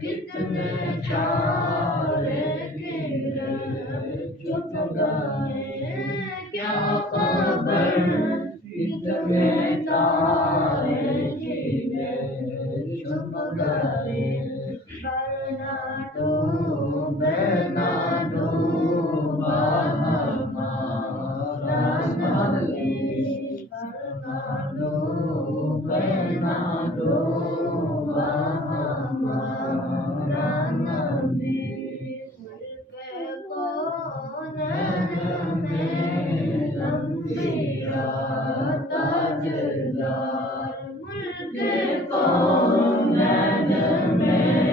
कितने चारे गिरे चुप गए क्या खबर कितने तारे गिरे चुप गए वरना डूबे ना डूबा हमारा नबी वरना डूबे ना डूबा हमारा नबी मुल्के कौनैन में लंबिया ताजदार मुल्के कौनैन में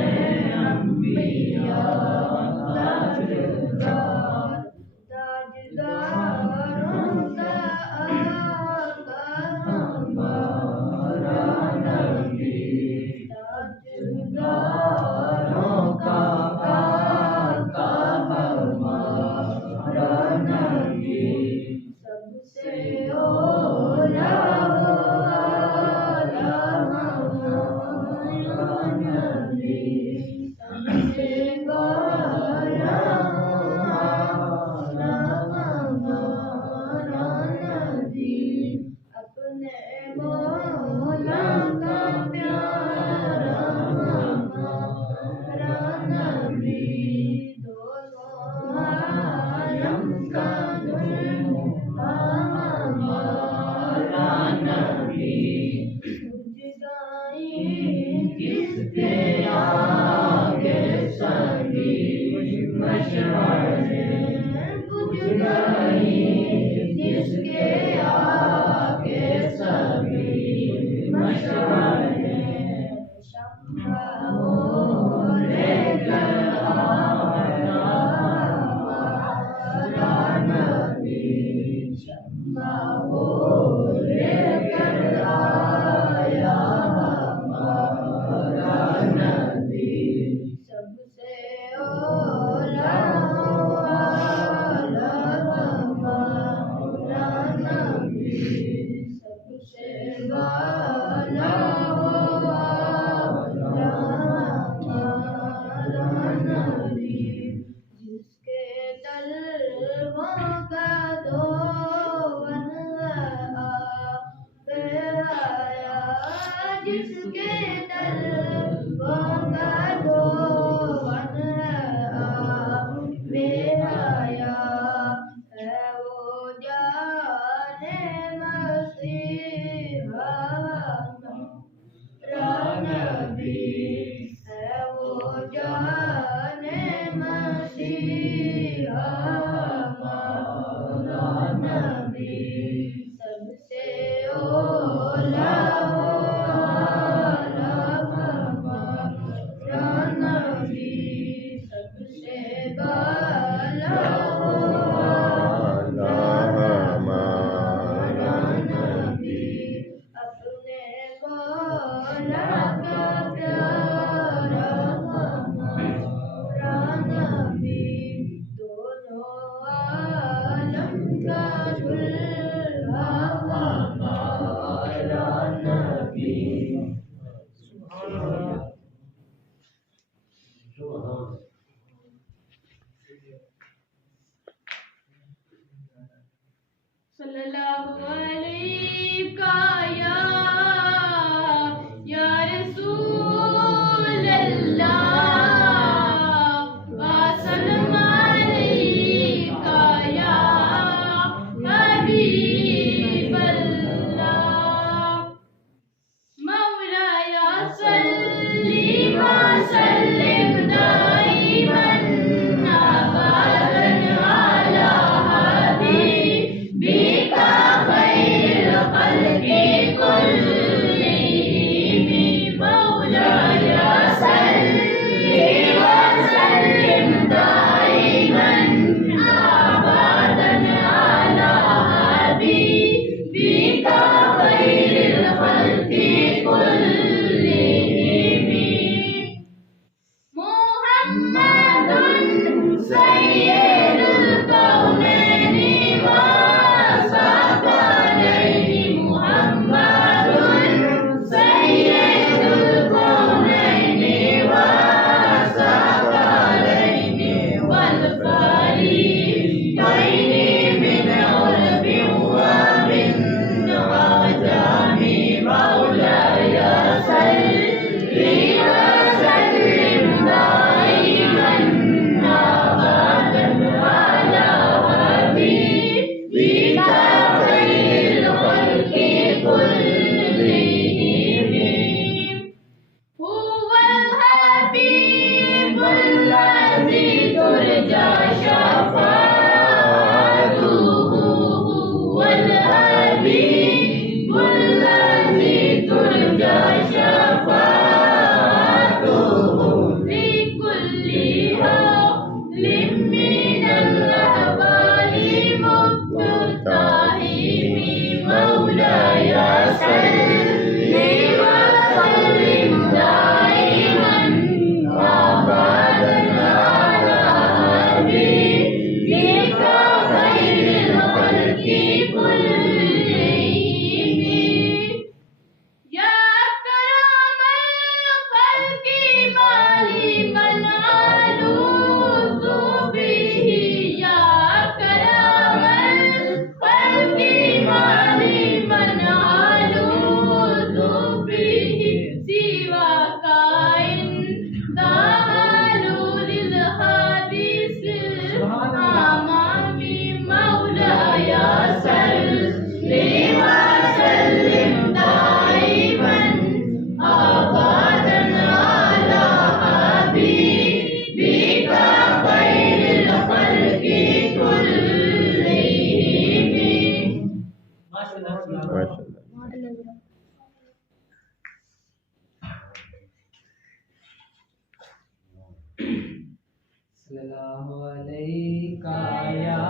सल्लल्लाहु अलैका या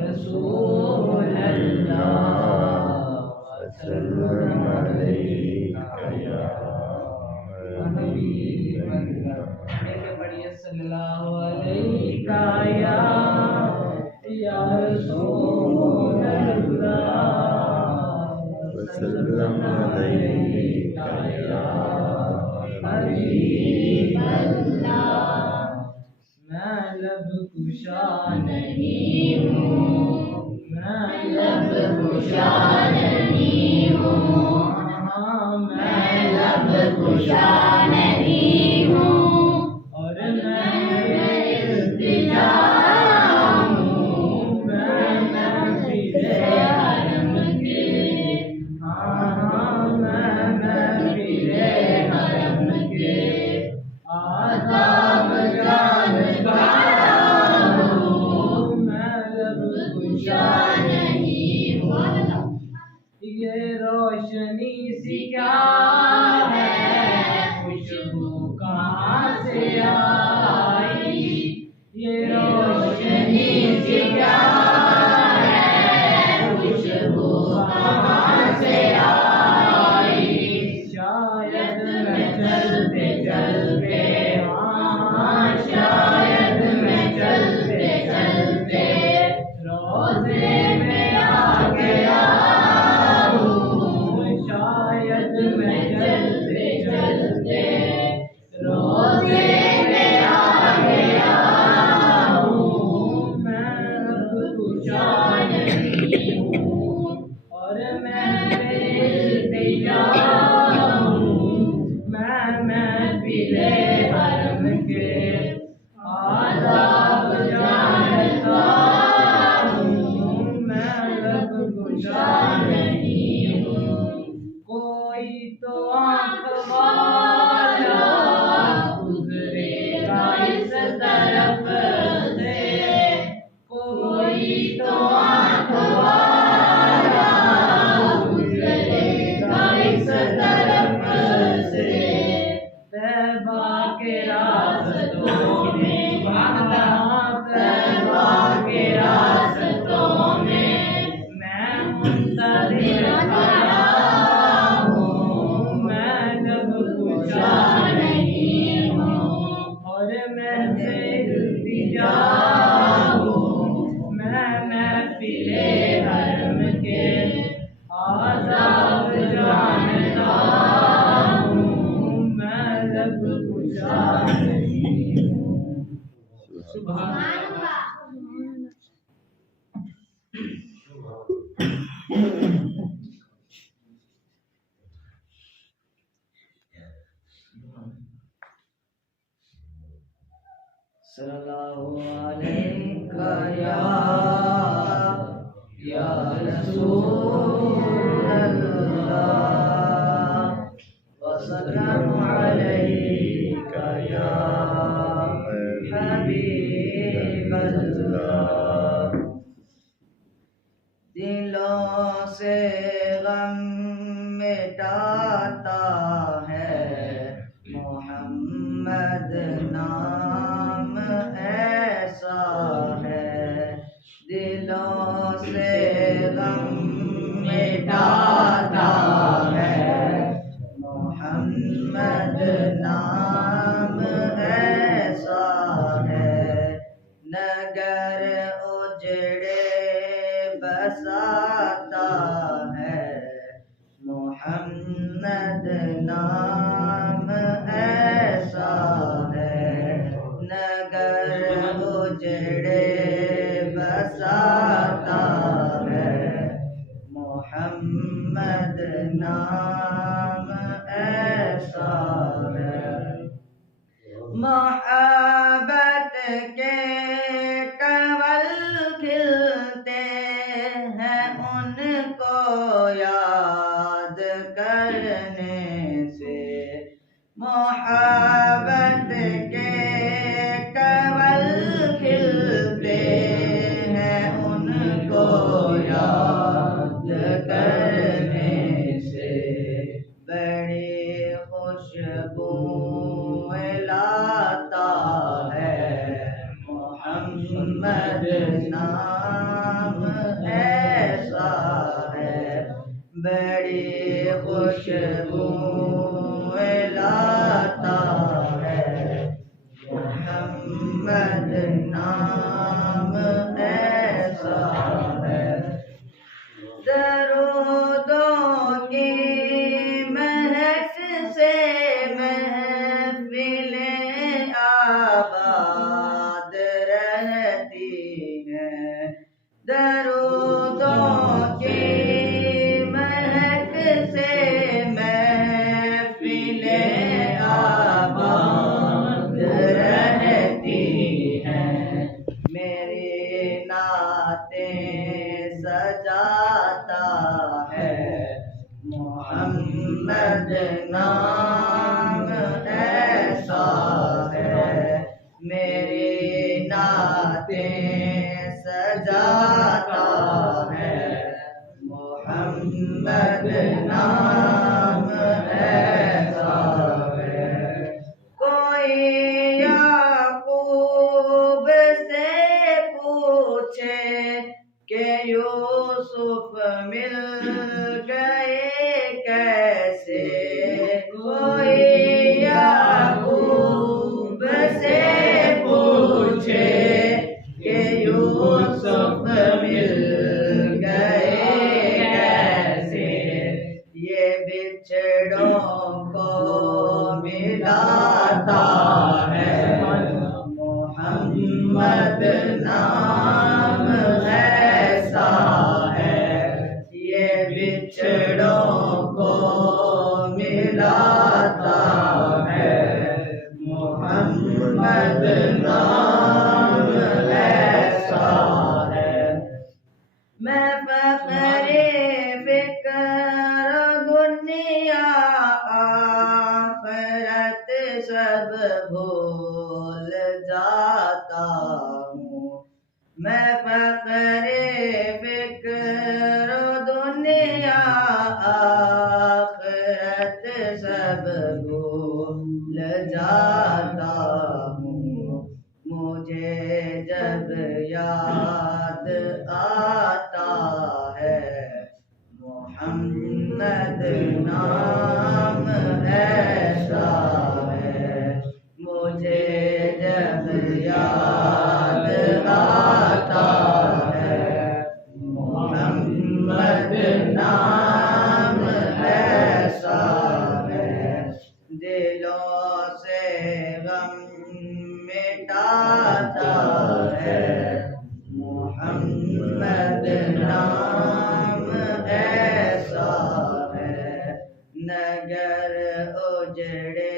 रसूल अल्लाह सल्लल्लाहु अलैका या हबीब अल्लाह। बढ़िया सल्लल्लाहु अलैका या रसूल अल्लाह सल्लल्लाहु अलैका या हबीब अल्लाह। मैं लब कुशा नहीं हूँ, मैं लब कुशा नहीं हूँ, मैं लब कुशा नहीं हूँ, और मैं इल्तिजा हूँ, मैं महफिले हरम के, मैं महफिले हरम के आदाब जानता हूँ, मैं लब कुशा नहीं हूँ। ये रोशनी सी क्या है, खुशबू कहाँ से आई, ये रोशनी सी क्या है, खुशबू कहाँ से आई। शायद मैं चलते चलते, शायद मैं चलते चलते रोज़े में आ गया हूँ, शायद मैं चलते चलते रोज़े में आ गया हूँ। मैं अब कुशा नहीं हूँ, और मैं इल्तिजा हूँ, मैं महफिले हरम के आदाब जानता हूँ, मैं लब कुशा नहीं हूँ। कोई तो आँख वाला गुजरेगा इस तरफ से, कोई तो आँख वाला गुजरेगा इस तरफ से। तैबा के रास्तों में, तैबा के रास्तों में मैं मुंतज़िर खड़ा हूँ, मैं लब कुशा नहीं हूँ, और मैं इल्तिजा हूँ, मैं महफिले हरम के आदाब जानता हूँ, मैं लब कुशा नहीं हूँ। सुभान अल्लाह। सल्लल्लाहु अलैका या रसूल अल्लाह, वसल्लम अलैका या हबीब अल्लाह। दिलों से गम मिटाता है मोहम्मद नाम ऐसा है, दिलों से गम मिटाता है मोहम्मद नाम ऐसा है। नगर उजड़े बसाता है मोहम्मद नाम ऐसा है, नगर उजड़े बसाता है मोहम्मद नाम ऐसा है। मोहब्बत के कमल खिलते हैं उनको याद करने से, मोहब्बत के कमल खिलते हैं उनको याद करने से। बड़ी खुशबू लाता है खुशबूएं लाता है मोहम्मद नाम ऐसा है दरूदों की महक से महफिलें आबाद रहती हैं दरूदों की महक से महफिलें आबाद रहती हैं मेरे नातें सजाता है मोहम्मद नाम ऐसा है मेरे नातें सजाता है मोहम्मद नाम ऐसा है कोई याकूब से पूछे कि यूसुफ मिल गए कैसे कोई याकूब से पूछे कि यूसुफ मिल गए कैसे ये बिछड़ों को मिलाता है मोहम्मद नाम ऐसा है ये बिछड़ों को मिलाता है मोहम्मद नाम ऐसा है मैं फखरे फिक्र दुनिया आखिरत सब भूल जाता हूँ मैं फखरे फिक्र दुनिया आखिरत सब भूल जाता हूँ मुझे जब याद आता है मोहम्मद नाम ऐसा है मुझे जब याद आता है मोहम्मद नाम ऐसा है दिलों से गम मिटाता है मोहम्मद नाम ऐसा है नगर उजड़े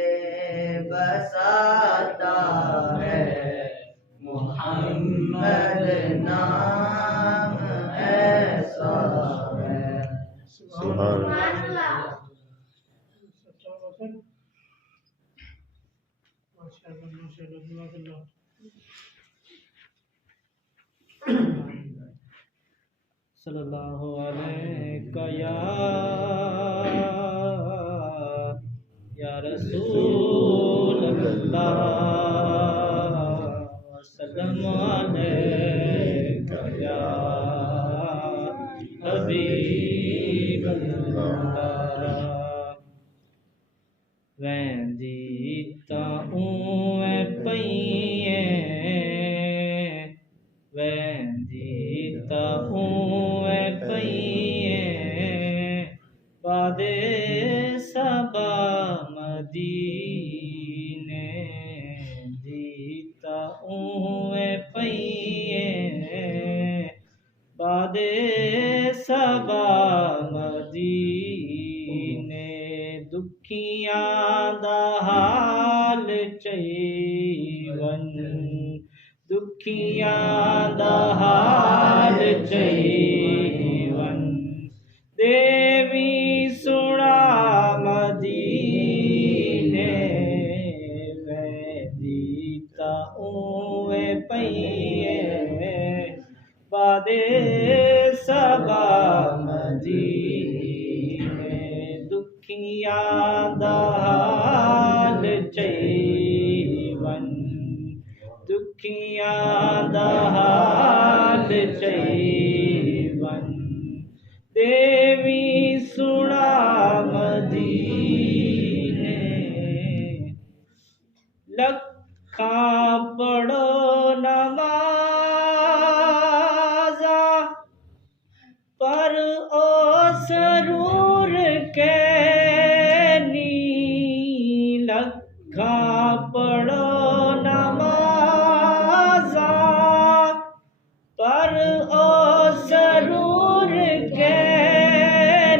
बसाता है मोहम्मद नाम ऐसा है सल्लल्लाहु अलैहि या रसूल अल्लाह सल्लल्लाहु अलैका या हबीब अल्लाह वैंदी ताऊं पईए वैंदी ताऊं पईए बादे सबा मदीने दीता पईए बादे सबा मदीने दुखियां दा हाल चईवन दुखियां दा हाल चईवन देवी सुना मदीने वैदीता पईए बादे सबा मदीने दुखियां दा हाल चईवन दुखियां दा हाल चईवन देवी सुना मदीने लखा पढ़ो नमाजा पर ओ सरूर के नी लखा पढ़ो नमाजा पर ओ सरूर के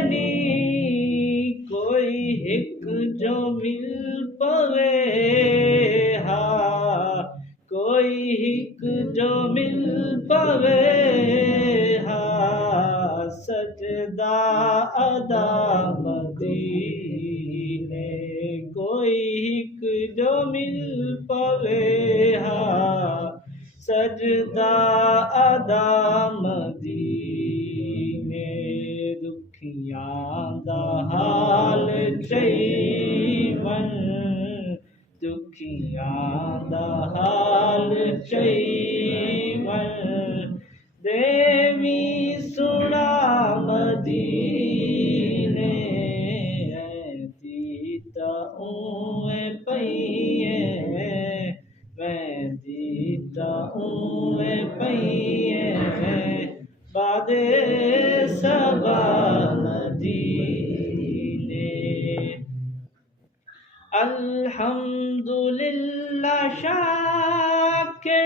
नी कोई हिक जो मिल पवे हा कोई हिक जो मिल पवे हा सजदा अदा मदीने कोई हिक जो मिल पवे हा सजदा अदा मदीने दुखियां दा हाल चईवन दुखियां दा हाल चईवन देवी सुना मदीने दीता उए पईए मैं दीता उए पईए बादे सबा मदीने अल्हम्दुलिल्लाह शाकिर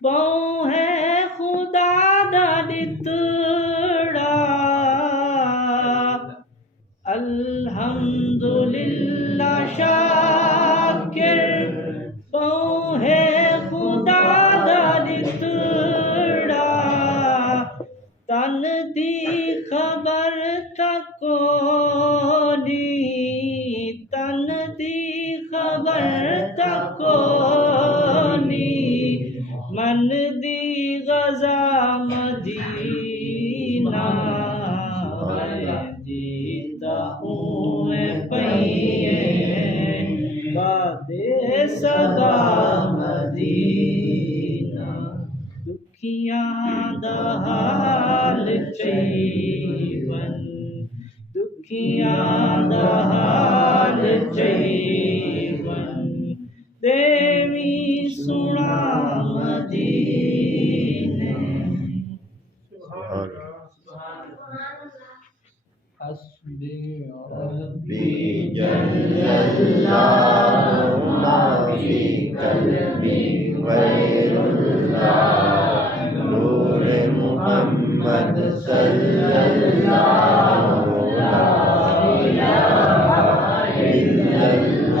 बहु है खुदा दा दितड़ा अल्हम्दुलिल्लाह शाकिर बहु है खुदा दा दितड़ा तन दी खबर तकोनी तन दी खबर तकोनी मन दी गजा मदीना दीता उए पईए बादे सदा मदीना दुखियां दा हाल चईवन दुखियां दा हाल चईवन देवी सुना मदीने हस्बी रब्बी जल्लल्लाहु मा फी कल्बी गैरुल्लाह नूर मुहम्मद सल्लल्लाहु ला इलाहा इल्लल्लाह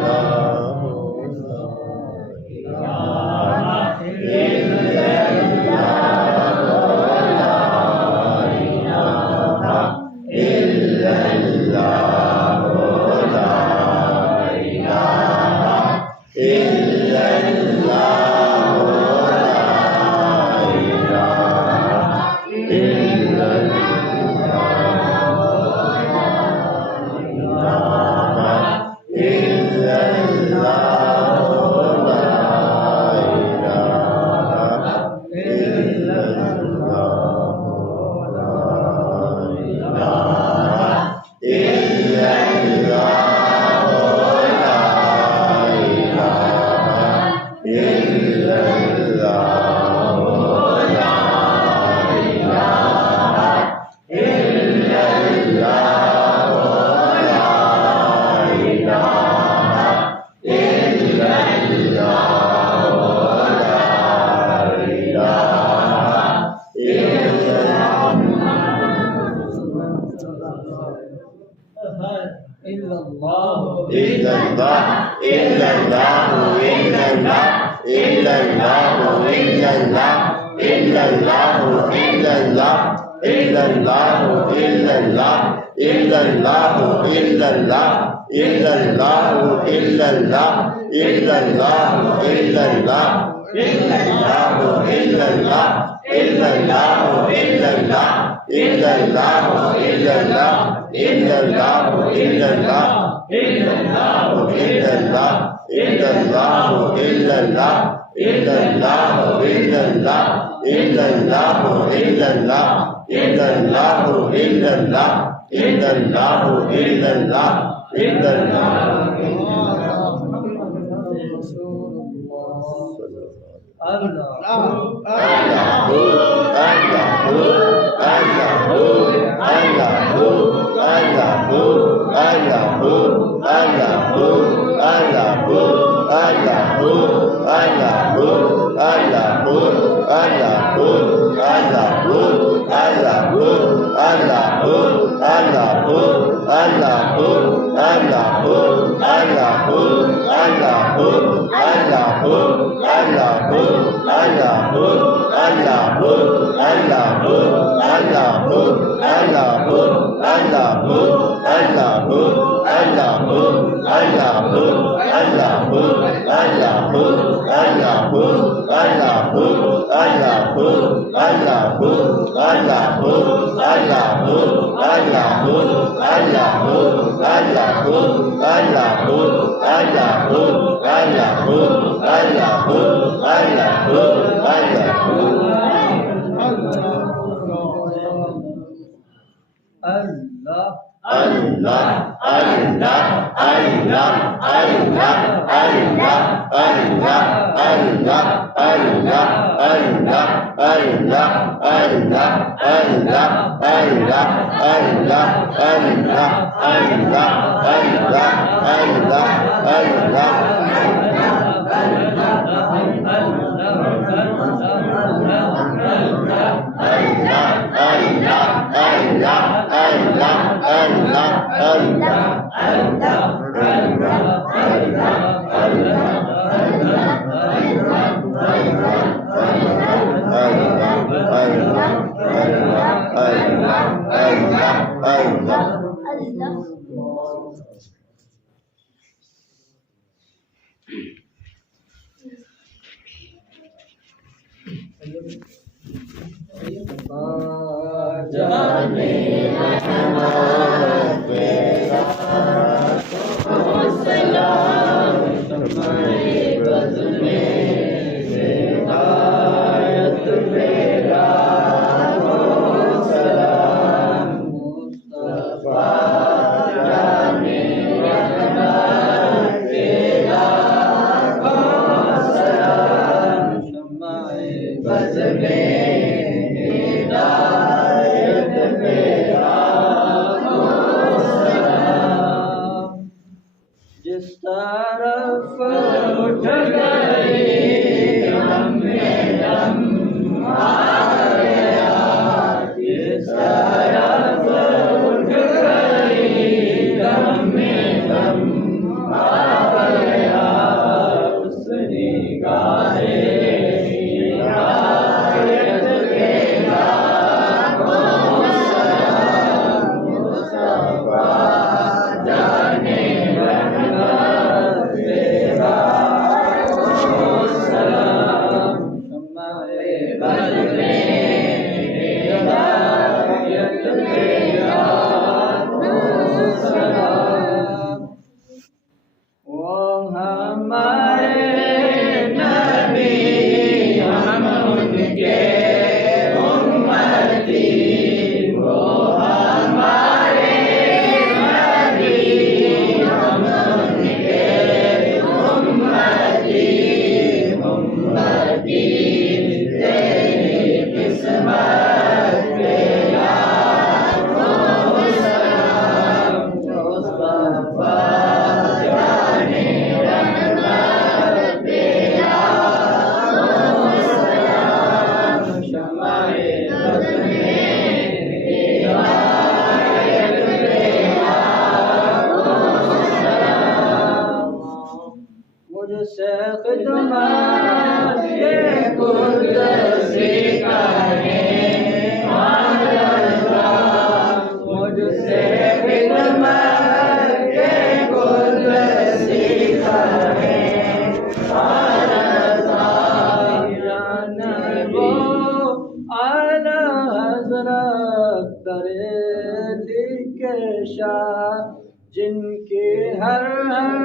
जिनके हर हर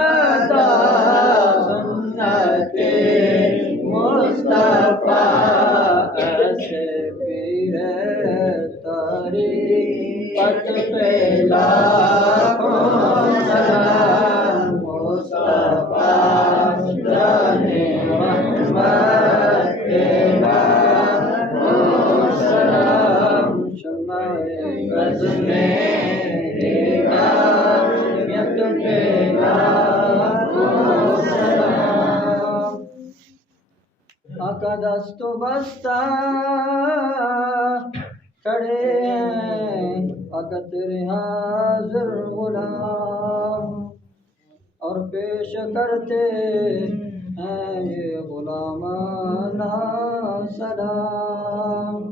अदा सुन्नते मुस्तफा ऐसे पीर तारी पट पे लाखों सलाम मुस्तफा जाने मोहम्मद का दस्तो बस्ता खड़े हैं अकतर हाजिर गुलाम और पेश करते हैं ये गुलामाना सलाम।